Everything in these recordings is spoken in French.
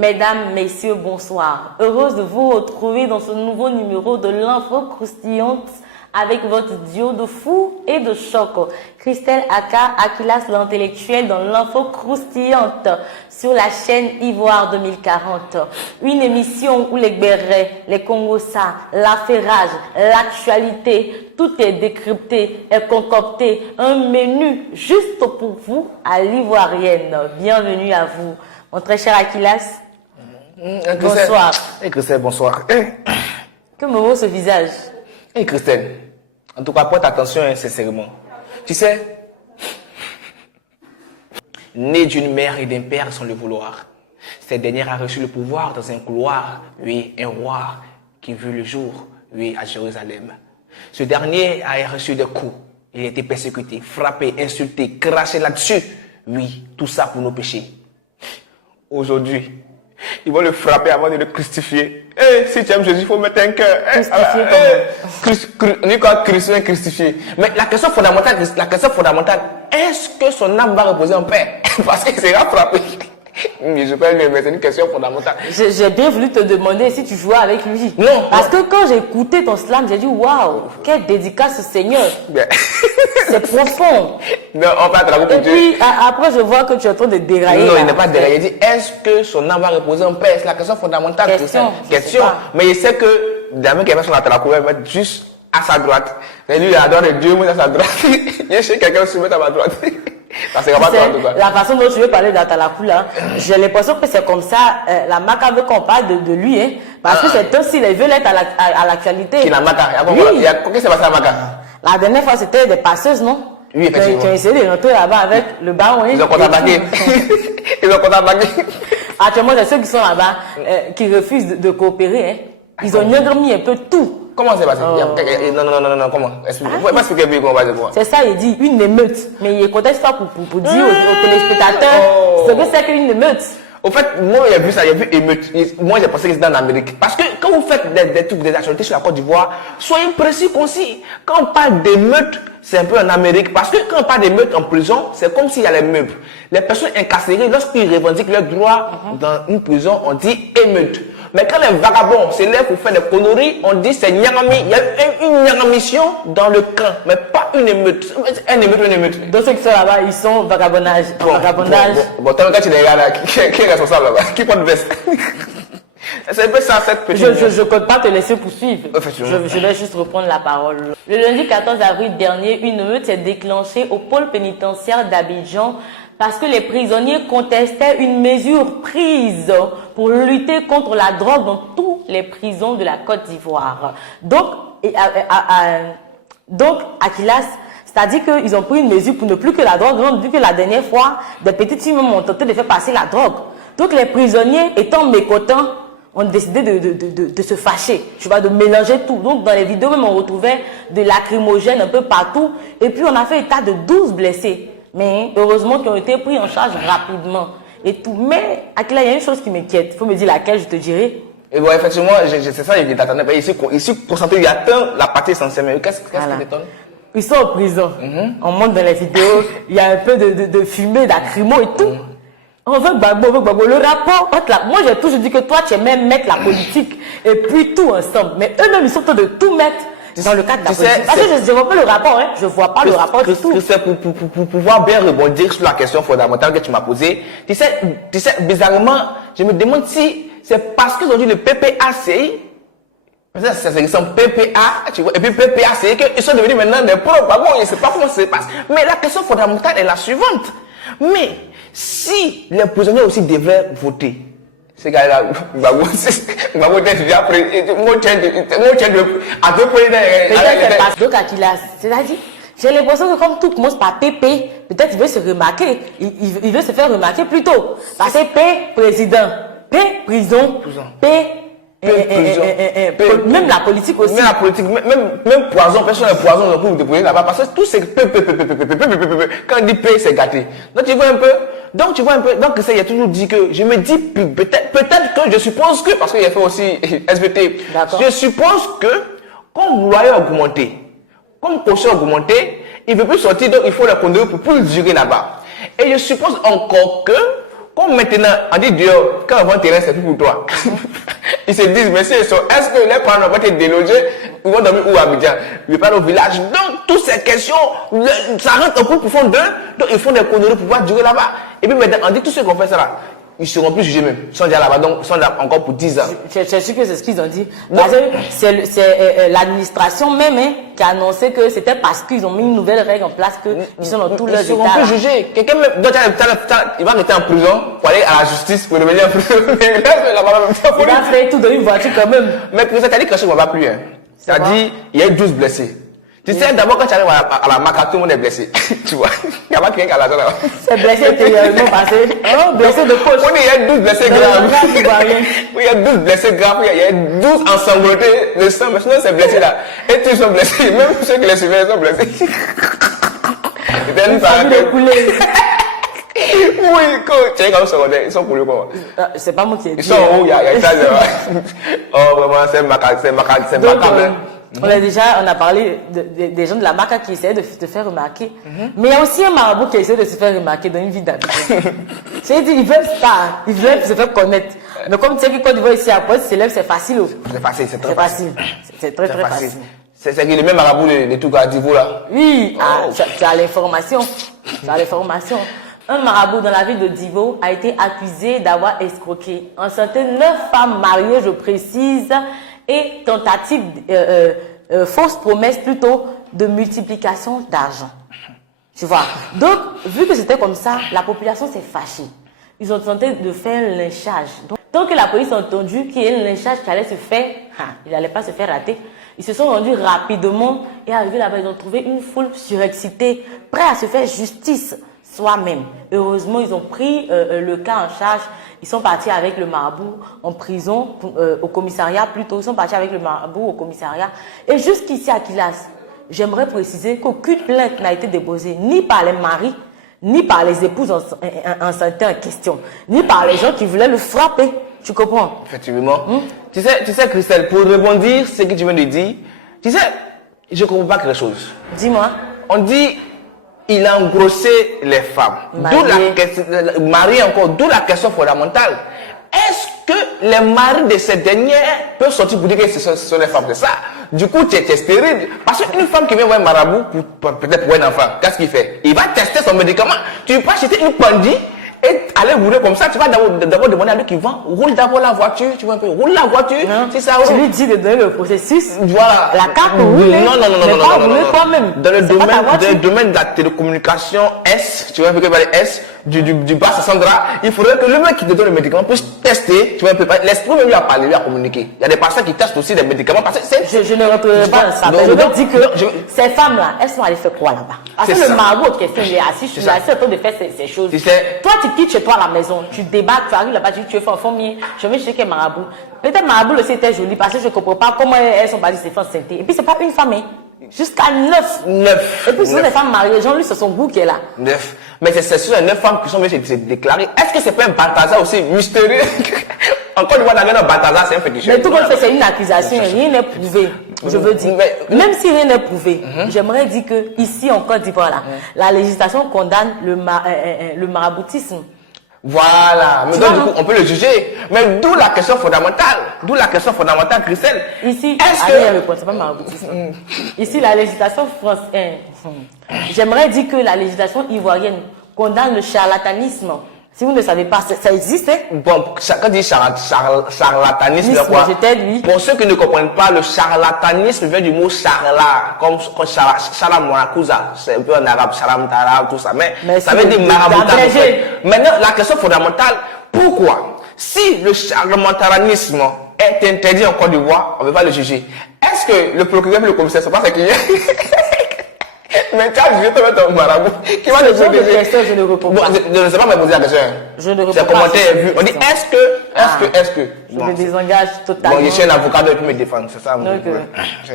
Mesdames, messieurs, bonsoir. Heureuse de vous retrouver dans ce nouveau numéro de l'info croustillante avec votre duo de fou et de choc. Christelle Aka, Akilas l'intellectuel dans l'info croustillante sur la chaîne Ivoire 2040. Une émission où les bérets, les congossas, l'affairage, l'actualité, tout est décrypté, est concocté. Un menu juste pour vous à l'ivoirienne. Bienvenue à vous. Mon très cher Akilas. Bonsoir. Christelle, bonsoir. Que me vaut ce visage? Christelle, en tout cas, porte attention sincèrement. Tu sais, né d'une mère et d'un père sans le vouloir, cette dernière a reçu le pouvoir dans un couloir, oui, un roi qui vit le jour, oui, à Jérusalem. Ce dernier a reçu des coups, il a été persécuté, frappé, insulté, craché là-dessus, oui, tout ça pour nos péchés. Aujourd'hui, ils vont le frapper avant de le crucifier. Si tu aimes Jésus, il faut mettre un cœur. On dit quoi, crucifié. Mais la question fondamentale, est-ce que son âme va reposer en paix? Parce qu'il sera frappé. Mais c'est une question fondamentale. J'ai bien voulu te demander si tu jouais avec lui. Non. Parce que quand j'ai écouté ton slam, j'ai dit waouh, quelle dédicace au Seigneur. C'est profond. Non, on va te la Et puis après, je vois que tu es en train de dérailler. Non, il n'est pas déraillé. Il dit est-ce que son âme va reposer en paix? C'est la question fondamentale. Question. Mais il sait que Damien qui est sur la couverte, il va mettre juste à sa droite. Et lui, il adore Dieu, moi à sa droite. Il y a chez quelqu'un qui se met à ma droite. Ça sera pas toi, en tout cas. La façon dont tu veux parler d'Atalakou là, j'ai l'impression que c'est comme ça, la Maca veut qu'on parle de lui, hein, parce que c'est aussi, il veut l'être à l'actualité. Qui la Maca? Oui. Qu'est-ce qui s'est passé à la Maca? La dernière fois, c'était des passeuses, non? Oui, effectivement. Qui ont essayé de rentrer là-bas avec le baron. Ils ont contre-attaqué. Ils ont contre-attaqué. Actuellement, c'est ceux qui sont là-bas, qui refusent de coopérer, hein. Ils ont mis un peu tout. Comment c'est passé? Non, comment? Explique-moi. Pas expliquer comment on va dire quoi. C'est ça, il dit une émeute. Mais il conteste pas pour dire aux téléspectateurs ce que c'est qu'une émeute. Au fait, moi, j'ai vu ça, j'ai vu émeute. Moi, j'ai pensé que c'était en Amérique. Parce que quand vous faites des trucs, des actualités sur la Côte d'Ivoire, soyez précis, concis. Quand on parle d'émeute, c'est un peu en Amérique. Parce que quand on parle d'émeute en prison, c'est comme s'il y a les meubles. Les personnes incarcérées, lorsqu'ils revendiquent leurs droits dans une prison, on dit émeute. Mais quand les vagabonds s'élèvent pour faire des conneries, on dit c'est Nyangami. Il y a une Nyangamission dans le camp, mais pas une émeute. Une émeute. Donc ceux qui sont là-bas, ils sont vagabondage. Bon, toi, quand tu les regardes, qui est responsable là-bas? Qui porte veste? C'est un peu ça, cette petite. Je ne compte pas te laisser poursuivre. Je vais juste reprendre la parole. Le lundi 14 avril dernier, une émeute s'est déclenchée au pôle pénitentiaire d'Abidjan parce que les prisonniers contestaient une mesure prise pour lutter contre la drogue dans toutes les prisons de la Côte d'Ivoire. Donc, Akilas, c'est-à-dire qu'ils ont pris une mesure pour ne plus que la drogue, vu que la dernière fois, des petites filles ont tenté de faire passer la drogue. Donc, les prisonniers, étant mécontents, ont décidé de se fâcher, tu vois, de mélanger tout. Donc, dans les vidéos, même, on retrouvait de lacrymogènes un peu partout. Et puis, on a fait état de 12 blessés. Mais heureusement qu'ils ont été pris en charge rapidement. Et tout. Mais, Akila, il y a une chose qui m'inquiète. Il faut me dire laquelle, je te dirai. Et bon, effectivement, c'est ça, il t'attendait. Ici, concentré, il y a la partie essentielle. Mais qu'est-ce qui t'étonne? Ils sont en prison. On monte dans les vidéos, il y a un peu de fumée, d'acrymo et tout. On veut Gbagbo. Le rapport entre moi, j'ai toujours dit que toi, tu aimais mettre la politique et puis tout ensemble. Mais eux-mêmes, ils sont en train de tout mettre dans le cadre de la politique. Parce que je ne vois pas le rapport, hein. Je ne vois pas le rapport du tout. C'est pour pouvoir bien rebondir sur la question fondamentale que tu m'as posée. Tu sais, bizarrement, je me demande si c'est parce qu'ils ont dit le PPACI. C'est son PPA, tu vois, et puis PPACI, qu'ils sont devenus maintenant des pros. Bon, je ne sais pas comment ça se passe. Mais la question fondamentale est la suivante. Mais si les prisonniers aussi devaient voter, ces gars-là, donc Akilas, c'est-à-dire, j'ai l'impression que comme tout commence par PP, peut-être il veut se remarquer, il veut se faire remarquer plus tôt. Parce que P, président, P, prison, P, même la politique aussi. Même la politique, même poison, personne n'est poison pour vous déployer là-bas. Parce que tout c'est quand on dit P, c'est gâté. Donc tu vois un peu. Donc il y a toujours dit que, je me dis, peut-être que je suppose que, parce qu'il a fait aussi SVT, je suppose que, comme loyer augmenté, comme caution augmenté, il ne veut plus sortir, donc il faut le conduire pour plus durer là-bas. Et je suppose encore que, Comme maintenant, on dit Dieu, quand on va un terrain, c'est tout pour toi. Ils se disent, mais est-ce que les parents vont être délogés? Ils vont dormir où à Abidjan? Ils partent au village. Donc, toutes ces questions, ça rentre un peu profond d'eux. Donc, ils font des conneries pour pouvoir durer là-bas. Et puis maintenant, on dit tous ceux qui ont fait ça là, ils seront plus jugés même. Ils sont déjà là-bas, donc ils sont là encore pour 10 ans. C'est sûr que c'est ce qu'ils ont dit. Parce que c'est l'administration même qui a annoncé que c'était parce qu'ils ont mis une nouvelle règle en place qu'ils sont dans tous leurs états. Ils seront plus jugés. Quelqu'un même, donc, il va rester en prison pour aller à la justice pour devenir en prison. Il va faire tout dans une voiture quand même. Mais pour ça, t'as dit que ça ne va pas plus. Hein. C'est-à-dire, il y a eu 12 blessés. Tu sais, d'abord, quand tu arrives à la Maca, tout le monde est blessé. Tu vois, il n'y a pas quelqu'un qui a la zone là. C'est blessé intérieurement passé. Oh, blessé de poche. Oui, il y a 12 blessés graves. Oui, il y a 12 blessés graves. Il y a 12 ensanglantés de sang. Mais sinon, ces blessés-là. Et tous sont blessés. Même ceux qui les suivaient sont blessés. Oui, tu es comme secondaire, ils sont pour le quoi? C'est pas moi qui ai dit. Ils sont en haut, il y a une tasse. Oh, vraiment, c'est macabre. On a parlé des gens de la Maca qui essaient de te faire remarquer. Mais il y a aussi un marabout qui essaie de se faire remarquer dans une vie d'habitude. J'ai dit, ils veulent star, ils veulent se faire connaître. Mais comme tu sais que quand tu vas ici à Poste, c'est facile. C'est facile, c'est très facile. C'est très facile. C'est le même marabout de tout Gadivo là. Oui, tu as l'information. Un marabout dans la ville de Divo a été accusé d'avoir escroqué un certain 9 femmes mariées, je précise, et tentative, fausse promesse plutôt de multiplication d'argent. Tu vois. Donc, vu que c'était comme ça, la population s'est fâchée. Ils ont tenté de faire un lynchage. Donc, tant que la police a entendu qu'il y a un lynchage qui allait se faire, il n'allait pas se faire rater. Ils se sont rendus rapidement et arrivés là-bas, ils ont trouvé une foule surexcitée, prête à se faire justice soi-même. Heureusement, ils ont pris le cas en charge. Ils sont partis avec le marabout en prison, au commissariat plutôt. Ils sont partis avec le marabout au commissariat. Et jusqu'ici à Kilas, j'aimerais préciser qu'aucune plainte n'a été déposée ni par les maris, ni par les épouses enceintes en question, ni par les gens qui voulaient le frapper. Tu comprends? Effectivement. Tu sais, Christelle, pour rebondir ce que tu viens de dire, tu sais, je ne comprends pas quelque chose. Dis-moi. On dit, il a engrossé les femmes. D'où la question, marié encore, d'où la question fondamentale. Est-ce que les maris de ces dernières peuvent sortir pour dire que ce sont les femmes? C'est ça. Du coup, tu es stérile. Parce qu'une femme qui vient voir un marabout, peut-être pour un enfant, qu'est-ce qu'il fait? Il va tester son médicament. Tu ne peux pas acheter une pandie et aller rouler comme ça. Tu vas d'abord demander à lui qui vend. Roule d'abord la voiture. Tu vois un peu. Roule la voiture. Si ça roule. Tu lui dis de donner le processus. Voilà. La carte pour rouler. Non. Toi-même. Dans le domaine de la télécommunication S, tu vois un peu que S, du bas Sandra, il faudrait que le mec qui te donne le médicament puisse tester. Tu vois un peu. Laisse-nous même lui à parler, lui à communiquer. Il y a des patients qui testent aussi des médicaments parce que je ne rentrerai pas dans ça. Je veux dire que ces femmes-là, elles sont allées faire quoi là-bas? Parce que le marabout, question, il est assis, je suis assis en train de faire ces choses. Toi, tu quittes chez toi à la maison, tu débarques, tu arrives là-bas, tu fais un fourmier, je vais chez quel marabout. Peut-être marabout aussi était joli parce que je ne comprends pas comment elles sont parties se faire santé. Et puis, c'est pas une femme, jusqu'à 9. Et puis, ce sont des femmes mariées, Jean-Louis, c'est son goût qui est là. 9. Mais c'est sur les 9 femmes qui sont venues se déclarer. Est-ce que c'est pas un Balthazar aussi mystérieux? Encore une fois, dans un Balthazar, c'est un fétiche. Mais tout le monde fait, c'est une accusation, rien n'est prouvé. Je veux dire, même si rien n'est prouvé, j'aimerais dire que ici en Côte d'Ivoire, la législation condamne le maraboutisme. Voilà, mais donc du coup on peut le juger. Mais d'où la question fondamentale, Christelle. Ici, c'est pas maraboutisme. Ici, la législation française, j'aimerais dire que la législation ivoirienne condamne le charlatanisme. Si vous ne savez pas, ça existe. Bon, quand on dit charlatanisme, quoi? Pour ceux qui ne comprennent pas, le charlatanisme vient du mot charla, comme Salam Monakuza, c'est un peu en arabe, Salam Tarab, tout ça, mais ça veut dire maraboutage. Maintenant, la question fondamentale, pourquoi, si le charlamentanisme est interdit en Côte d'Ivoire, on ne veut pas le juger? Est-ce que le procureur et le commissaire, c'est pas ce qu'il y a? Mais tu as jugé ton marabout qui va le juger. Je ne réponds pas. Je ne sais pas me poser la question. Je ne réponds pas. C'est commentaire vu. On dit est-ce que. Je me désengage totalement. Bon, je suis un avocat, donc il peut me défendre. C'est ça. Donc,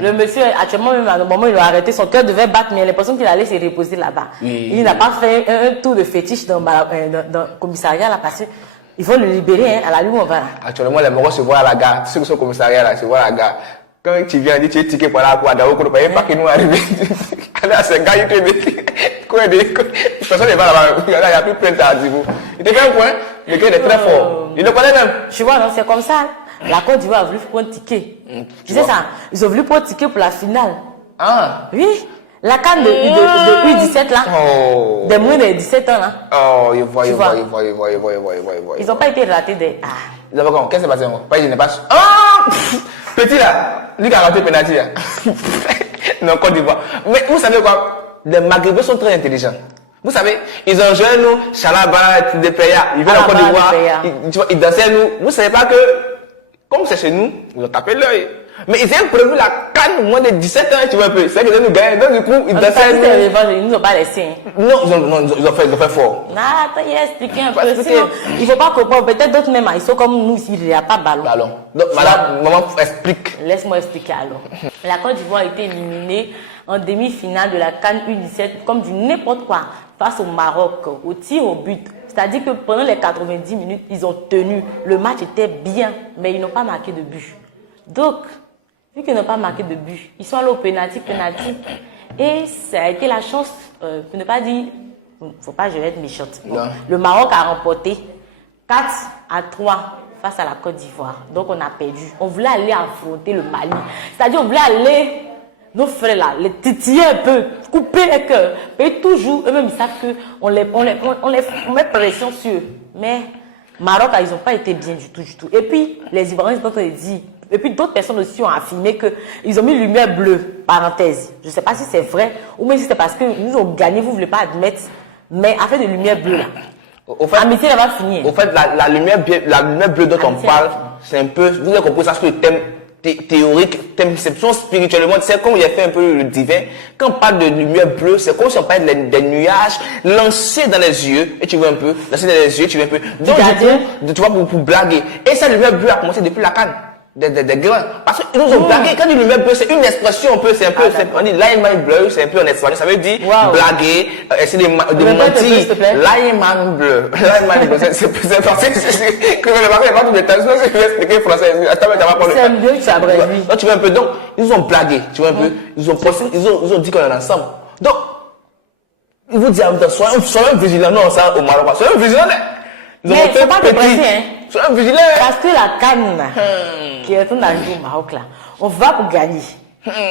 le monsieur, actuellement, même à un moment, il l'a arrêté. Son cœur devait battre, mais il a l'impression qu'il allait se reposer là-bas. Il n'a pas fait un tour de fétiche dans le commissariat là parce qu'ils vont le libérer. À la nuit, on va. Actuellement, les morts se voient à la gare. Ceux qui sont au commissariat là, se voient à la gare. Quand tu viens, tu es ticket pour la quoi, d'abord, qu'on ne paye pas qu'ils nous arrivent. Là, c'est un gars, il te dit, quoi, personne n'est pas là-bas, il n'y a plus plein de temps à dire. Il te fait un point, Le gars est très fort. Il le connaît même. Tu vois, non, c'est comme ça. La Côte d'Ivoire a voulu prendre un ticket. Tu sais ça? Ils ont voulu prendre un ticket pour la finale. Ah. Oui. La canne de U17 là. Oh. Des moins de 17 ans là. Oh, il voit. Ils n'ont pas été ratés des. Ah. Ils avaient comment? Qu'est-ce qui s'est passé? Pas je n'ai pas. Ah! Petit là. Lui qui a raté le penalty là. Non, Côte d'Ivoire. Mais vous savez quoi? Les Maghrébins sont très intelligents. Vous savez, ils ont joué nous, Chalaba, Depeya, ils viennent en Côte d'Ivoire, ils dansaient nous. Vous savez pas que, comme c'est chez nous, ils ont tapé l'œil. Mais ils avaient prévu la canne moins de 17 ans, tu vois un peu. C'est qu'ils nous gagnent. Donc du coup, ils dansaient nous. Ils nous ont pas laissé. Non, ils ont fait fort. Ah, attends, il a expliqué un peu. Sinon, il ne faut pas comprendre. Peut-être d'autres même, ils sont comme nous ici, il n'y a pas de ballon. Donc, madame, maman, explique. Laisse-moi expliquer alors. La Côte d'Ivoire a été éliminée en demi-finale de la CAN U17 comme du n'importe quoi face au Maroc, au tir au but. C'est-à-dire que pendant les 90 minutes, ils ont tenu. Le match était bien, mais ils n'ont pas marqué de but. Donc, vu qu'ils n'ont pas marqué de but, ils sont allés au penalty. Et ça a été la chance, pour ne pas dire, faut pas, je vais être méchante. Le Maroc a remporté 4-3 face à la Côte d'Ivoire. Donc, on a perdu. On voulait aller affronter le Mali. C'est-à-dire, on voulait aller, nos frères là, les titiller un peu, couper les cœurs. Mais toujours, eux-mêmes, ils savent qu'on met pression sur eux. Mais, Maroc, ils n'ont pas été bien du tout. Et puis, les Ivoiriens, ils ont dit, et puis d'autres personnes aussi ont affirmé qu'ils ont mis lumière bleue, parenthèse. Je ne sais pas si c'est vrai ou même si c'est parce que nous ont gagné, vous ne voulez pas admettre, mais affaire de lumière bleue là. Au fait, amitié là va finir. Au fait, la lumière bleue dont on parle, c'est un peu, vous avez compris ça, c'est le thème théorique, conception spirituellement, c'est comme il a fait un peu le divin. Quand on parle de lumière bleue, c'est comme si on parlait des nuages lancés dans les yeux, et tu vois un peu, lancés dans les yeux, tu vois un peu. Donc, tu vois, pour blaguer. Et cette lumière bleue a commencé depuis la canne. Des grains. Parce qu'ils nous ont blagué. Quand ils lumière bleue, c'est une expression un peu, c'est un peu, on dit lineman bleu, c'est un peu en espagnol. Ça veut dire blaguer, essayer de mentir. Lineman bleu. Lineman bleu. C'est français. Que je ne vais pas tout le temps. Sinon, je vais expliquer français. C'est mieux que ça, bref. Donc, tu vois un peu. Donc, ils nous ont blagué. Tu vois un peu. Ils ont dit qu'on est ensemble. Donc, ils vous disent en même temps, soyons vigilants. Non, ça, au Maroc. Soyons vigilants. Mais il ne faut pas te presser, hein. Soyons vigilants. Parce que la canne, qui est en au Maroc, là, on va pour gagner.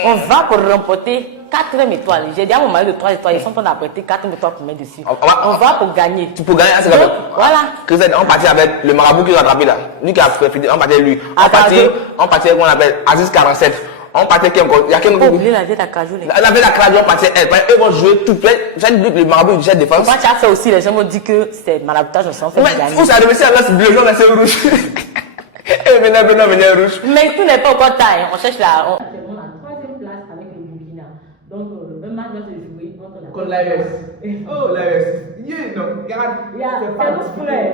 On va pour remporter 4 étoiles. J'ai dit à mon mari de 3 étoiles, ils sont en train d'apprêter 4 étoiles pour mettre dessus. On va pour gagner. Tu peux gagner, c'est comme voilà. On partit avec le marabout qui nous a attrapé là. Lui qui a fait, on partit avec lui. On partit avec, on appelle Aziz 47. On partait qui encore? Il y a quelqu'un qui. La vieille Akajou. La vieille Akajou, on partait elle. Eux vont jouer tout plein. Le marabout du jet défense. Moi, tu as fait aussi, les gens m'ont dit que c'était maraboutage, on s'en fait gagner. Où ça a réussi à lancer bleu, jaune, c'est rouge. Et maintenant, rouge. Mais tout n'est pas encore taille. On cherche la. On a 3e place avec le Burkina. Donc, un match va se jouer contre la. Contre l'AS. Oh, l'AS. Non, regarde. C'est pas notre frère.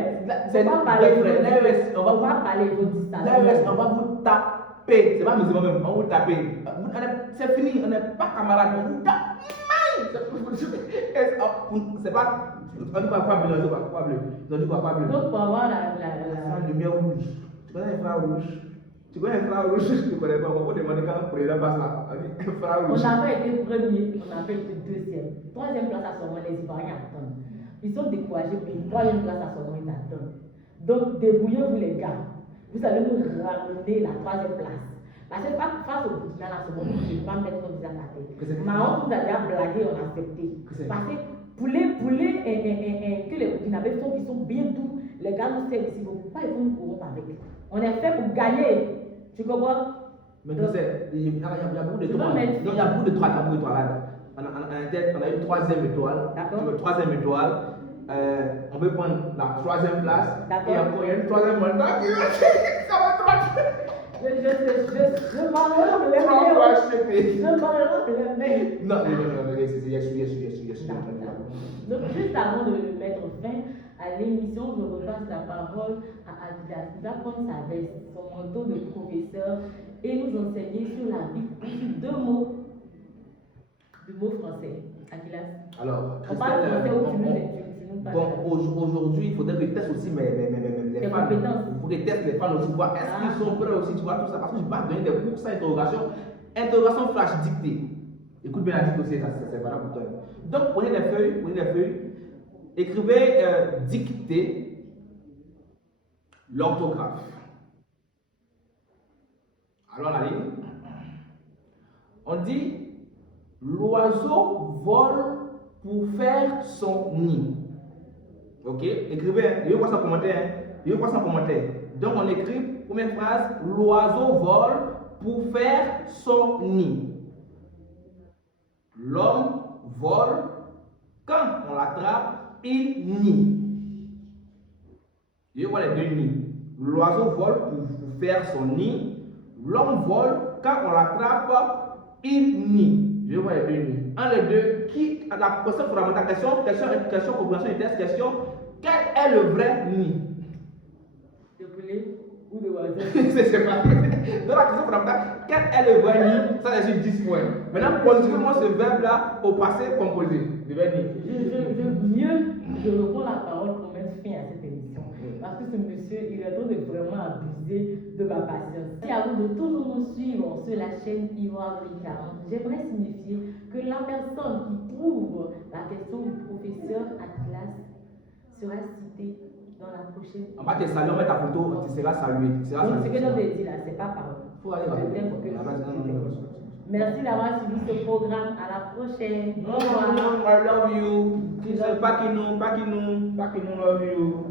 C'est pas parler. L'AS, on va parler vos distances. L'AS, on va vous taper. C'est pas musulman même, on va vous taper. C'est fini, on n'est pas camarades, on vous tape. C'est pas. On dit quoi bleu, on dit quoi bleu. On dit quoi bleu. Donc, pour avoir la lumière rouge. Tu connais l'infrarouge? Tu connais l'infrarouge? Tu connais pas, on peut demander quand le président passe là. Infrarouge. On n'a pas été premier, on a fait été 2e. 3e place à ce moment, les Ivoiriens attendent. Ils sont découragés, puis 3e place à ce moment, ils attendent. Donc, débrouillez-vous les gars. Vous allez nous ramener la 3e place. Parce que face au Burkina, en ce moment, vous ne pouvez pas mettre nos visage à terre. Maroc nous a déjà blagué, on a accepté. Parce que pour les que les Burkinabés font, qui sont bien doux, les gars nous servent ici, pourquoi ils vont nous corrompre avec? On est fait pour gagner. Tu comprends? Mais tu sais, il y a beaucoup d'étoiles. Il y a beaucoup d'étoiles là. On a une 3e étoile. D'accord. 3e étoile. On peut prendre la 3e place. D'accord. Et encore, il y a une 3e mandat. Ça va trop. Je m'enlève les mains. Non, yes. Donc, juste avant de mettre fin à l'émission, je repasse la parole à Adidas. Il va prendre sa veste, son manteau de professeur et nous enseigner sur la vie, sur 2 mots du mot français. Adidas. Alors, on parle français ou tu nous bon, aujourd'hui, il faudrait que je teste aussi les fans. Il faut que je teste les fans aussi, voir est-ce qu'ils sont prêts aussi, tu vois, tout ça. Parce que je vais donner des cours sans interrogation. Interrogation flash dictée. Écoute bien la dictée aussi, ça c'est valable pour toi. Donc, prenez des feuilles, écrivez dictée, l'orthographe. Alors la ligne. On dit l'oiseau vole pour faire son nid. Ok? Écrivez, il y a quoi ça en commentaire? Il y a quoi ça en commentaire? Donc on écrit, première phrase, l'oiseau vole pour faire son nid. L'homme vole, quand on l'attrape, il nie. Il y a quoi les deux nids? L'oiseau vole pour faire son nid. L'homme vole, quand on l'attrape, il nie. Je vois les deux nids. Un des deux, qui a la question fondamentale, question, compréhension du test, question, quel est le vrai nid? De poulet ou de oiseau? C'est pas. Dans la question fondamentale, quel est le vrai nid? Ça, c'est 10 points. Maintenant, positionnez-moi ce verbe-là au passé composé. Le vrai nid. Je reprends la parole pour mettre fin à cette émission. Parce que ce monsieur, il est en train de vraiment abuser de ma patience. Et à vous de toujours nous suivre sur la chaîne Ivoire 40, j'aimerais signifier que la personne qui trouve la question du professeur Atlas sera citée dans la prochaine. On va te saluer, on va ta photo, tu seras salué. Donc, ce que je t'ai dit là, c'est pas parole. Faut aller Merci d'avoir suivi ce programme. À la prochaine. Au revoir. I love you. Pakinou, love you.